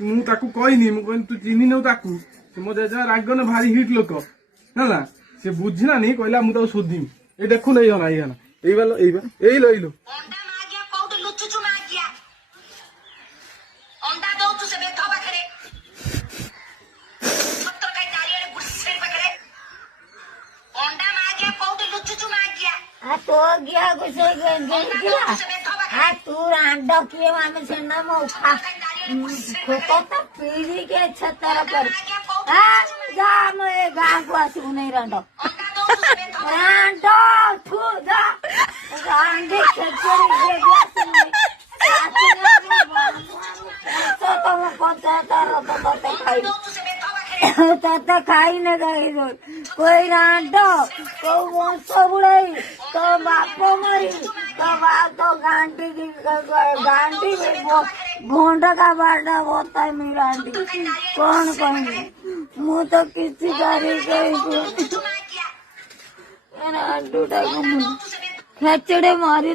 ମୁଁ ତାକୁ କହିନି, ମୁଁ କହିଲି ତୁ ଚିହ୍ନି ନେଉ ତାକୁ, ସେ ମୋ ଜେଜେ ରାଗନ ଭାରି ହିଟ୍ ଲୋକ ହେଲା, ସେ ବୁଝିଲାନି କହିଲା ମୁଁ ତାକୁ ଶୋଧିବି। ଏଇ ଦେଖୁନ ଏଇଗଲା ଏଇଲୋ तो गया कुछ तू रांडो किए मामे से ना उठा खोको तो पीढ़ी के छतर पर जा मैं गाँव को आसू नहीं रांडो रांडो ठू जा रांडे खेचरी के ग्लास में तो तुम पता तारो तो खाई तो खाई न गई रोज कोई रांडो तो वंशो बुढ़ाई तो बापो मरी तो बाप तो गांडी में घोंडा का बाटा होता है मेरी आंटी कौन कहेंगे मुँह तो किसी करी गई खेचड़े मारी